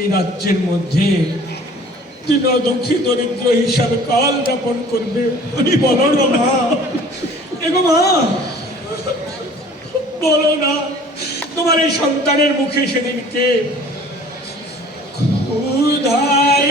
এই রাজ্যের মধ্যে দীন দুঃখী দরিদ্র হিসাবে কাল যাপন করবে। উনি বলো না মা, এগো মা, বলো না তোমার এই সন্তানের মুখে সেদিনকে ক্ষুধায়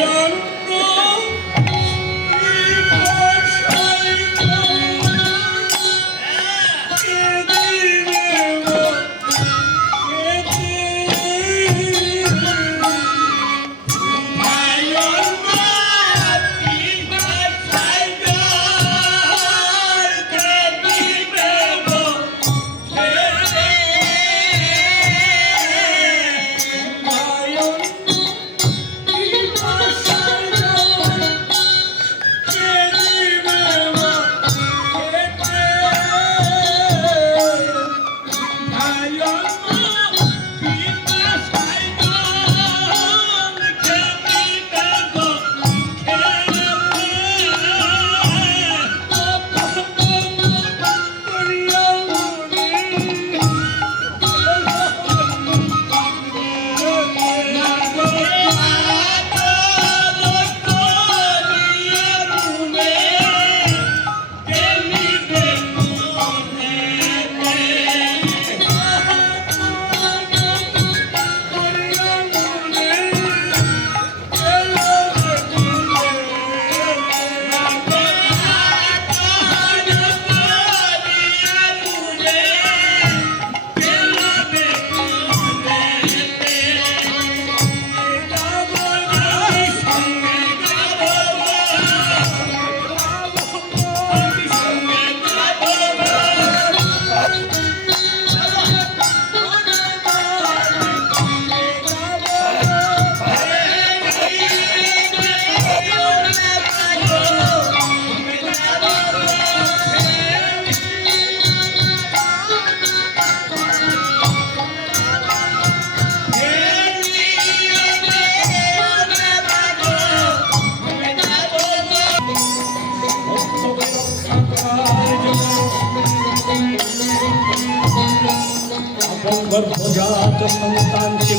গর্ভজাত সন্তানকে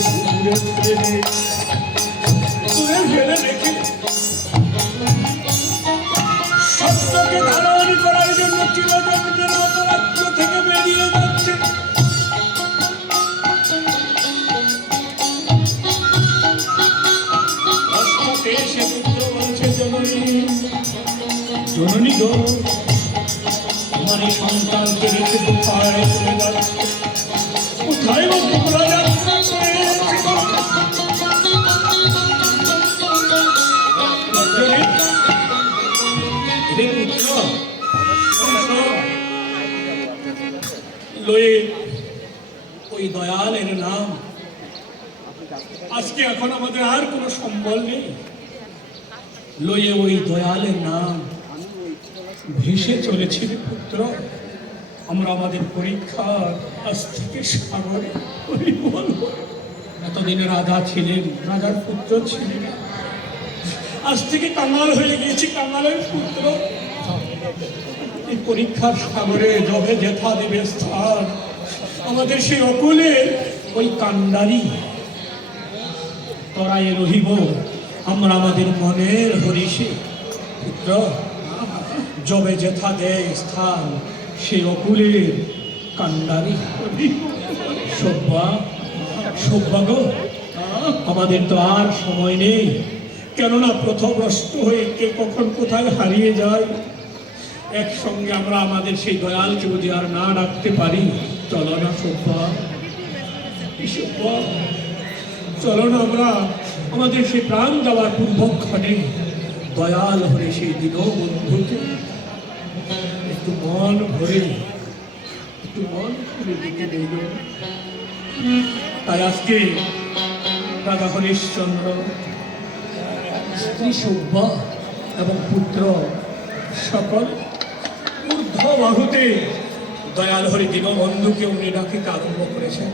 দূরে ফেলে রেখে সত্যকে ধারণ করার জন্য চিরজন্মের মতো রাজ্য থেকে বেরিয়ে যাচ্ছে। সে পুত্র বলছে, জননী জননী গো, তোমার এই সন্তানকে রেখে কোথায় চলে যাচ্ছে? কোথায় তোমরা যাত্রা করে? লয়ে ওই দয়ালের নাম। আজকে এখন আমাদের আর কোনো সম্বল নেই, লয়ে ওই দয়ালের নাম ভেসে চলেছে পুত্র। আমরা আমাদের পরীক্ষার আজ থেকে সাগরে এতদিনে রাজা ছিলেন, রাজার পুত্র ছিলেন, আজ থেকে কাঙাল হয়ে গিয়েছি, কাঙালের পুত্র। এই পরীক্ষার সাগরে যবে যেথা দেবে স্থান আমাদের সেই অকুলের ওই কান্ডারি তরায়ে রহিব আমরা আমাদের মনের হরিষে। পুত্র, যবে যেথা দেয় স্থান সেই অকুলের কান্ডারি সৌভাগ্য। আমাদের তো আর সময় নেই, কেননা প্রথমগ্রস্ত হয়ে কে কখন কোথায় হারিয়ে যায়। একসঙ্গে আমরা আমাদের সেই দয়ালকে যদি আর না রাখতে পারি, চলো না চলো না আমরা আমাদের সেই প্রাণ দেওয়ার পূর্বক্ষণে দয়াল হয়ে সেই দীনবন্ধুকে একটু মন ভরে দিকে নেই। তাই আজকে রাজা হরিশ্চন্দ্র, স্ত্রী সৌভা এবং পুত্র সকল ঊর্ধ্ব বাহুতে দয়াল হরি দীনবন্ধুকে উনি ডাকিতে আরম্ভ করেছেন।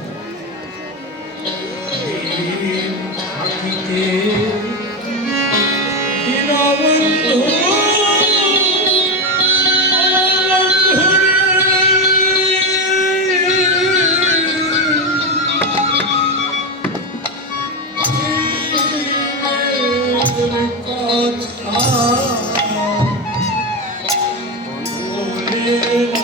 দীনবন্ধু আসল কথা বলে না